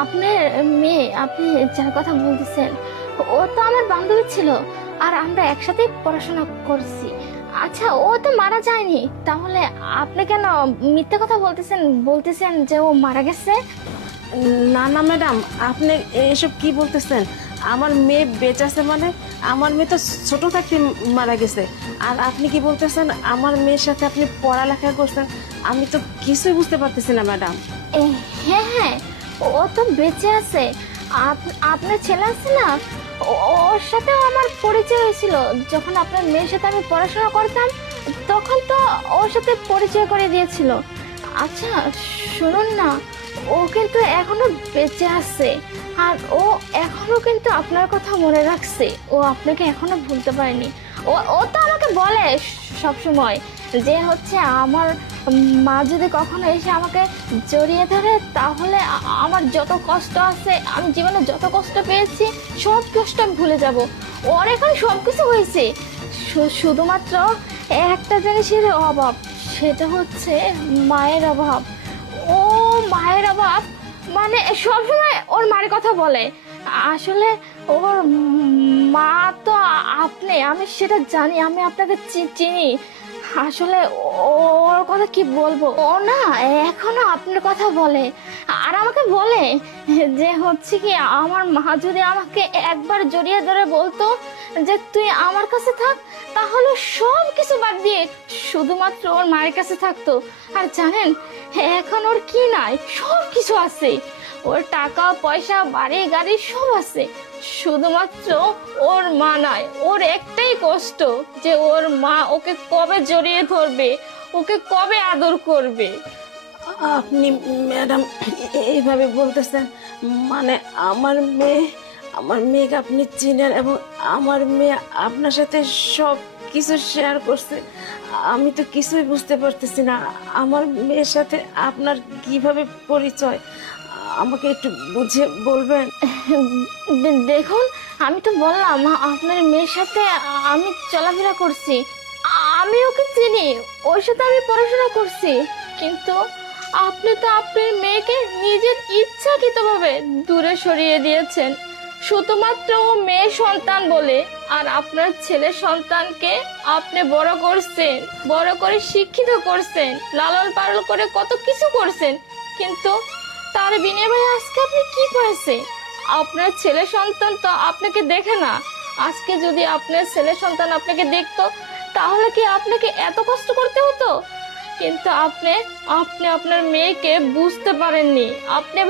আপনার মেয়ে, আপনি যার কথা বলতেছেন, ও তো আমার বান্ধবী ছিল, আর আমরা একসাথেই পড়াশোনা করছি। আচ্ছা, ও তো মারা যায়নি, তাহলে আপনি কেন মিথ্যে কথা বলতেছেন? বলতেছেন যে ও মারা গেছে? না না ম্যাডাম, আপনি এসব কি বলতেছেন? আমার মেয়ে বেঁচে আছে মানে? আমার মেয়ে তো ছোট থাকতে মারা গেছে। আর আপনি কি বলতেছেন আমার মেয়ের সাথে আপনি পড়ালেখা করছেন? আমি তো কিছুই বুঝতে পারতেছি না ম্যাডাম। এ, হ্যাঁ হ্যাঁ, ও তো বেঁচে আছে। আপনার ছেলে আছে না, ওর সাথেও আমার পরিচয় হয়েছিল। যখন আপনার মেয়ের সাথে আমি পড়াশোনা করতাম, তখন তো ওর সাথে পরিচয় করে দিয়েছিল। আচ্ছা, শুনুন না, ও কিন্তু এখনো বেঁচে আছে, আর ও এখনো কিন্তু আপনার কথা মনে রাখছে। ও আপনাকে এখনো ভুলতে পারেনি। ও ও তো আমাকে বলে সব সময় যে হচ্ছে আমার মা যদি কখনো এসে আমাকে জড়িয়ে ধরে, তাহলে আমার যত কষ্ট আছে, আমি জীবনে যত কষ্ট পেয়েছি, সব কষ্ট আমি ভুলে যাব। ওর এখন সব কিছু হয়েছে, শুধুমাত্র একটা জিনিসের অভাব, সেটা হচ্ছে মায়ের অভাব। ও মায়ের অভাব মানে সবসময় ওর মায়ের কথা বলে। আসলে ওর মা তো আপনি, আমি সেটা জানি, আমি আপনাকে চিনি। আসলে ওর কথা কি বলবো, ও না এখনো আপনার কথা বলে। আর আমাকে বলে যে হচ্ছে কি, আমার মা যদি আমাকে একবার জড়িয়ে ধরে বলতো যে তুই আমার কাছে থাক, তাহলে সব কিছু বাদ দিয়ে শুধুমাত্র ওর মায়ের কাছে থাকতো। আর জানেন, এখন ওর কি নাই, সব কিছু আছে। ওর টাকা পয়সা, বাড়ি গাড়ি সব আছে, শুধুমাত্র ওর মা নাই। ওর একটাই কষ্ট যে ওর মা ওকে কবে জড়িয়ে ধরবে, ওকে কবে আদর করবে। আপনি ম্যাডাম এইভাবে বলতেছেন মানে আমার মেয়েকে আপনি চিনেন এবং আমার মেয়ে আপনার সাথে সব কিছু শেয়ার করছে। আমি তো কিছুই বুঝতে পারতেছি না। আমার মেয়ের সাথে আপনার কিভাবে পরিচয়, আমাকে একটু বুঝিয়ে বলবেন? দেখুন, আমি তো বললাম আপনার মেয়ের সাথে আমি চলাফেরা করছি, আমি ওকে চিনি, ওর সাথে আমি পড়াশোনা করছি। কিন্তু আপনি তো আপনার মেয়েকে নিজের ইচ্ছাকৃতভাবে দূরে সরিয়ে দিয়েছেন, শুধুমাত্র ও মেয়ে সন্তান বলে। আর আপনার ছেলে সন্তানকে আপনি বড় করছেন, বড় করে শিক্ষিত করছেন, লালন পালন করে কত কিছু করছেন, কিন্তু তার বিনিময়ে আজকে আপনি কি করেছেন? আপনার ছেলে সন্তান তো আপনাকে দেখে না। আজকে যদি আপনার ছেলে সন্তান আপনাকে দেখতো, তাহলে কি আপনাকে এত কষ্ট করতে হতো? কিন্তু আপনি আপনি আপনার মেয়েকে বুঝতে পারেননি। আপনি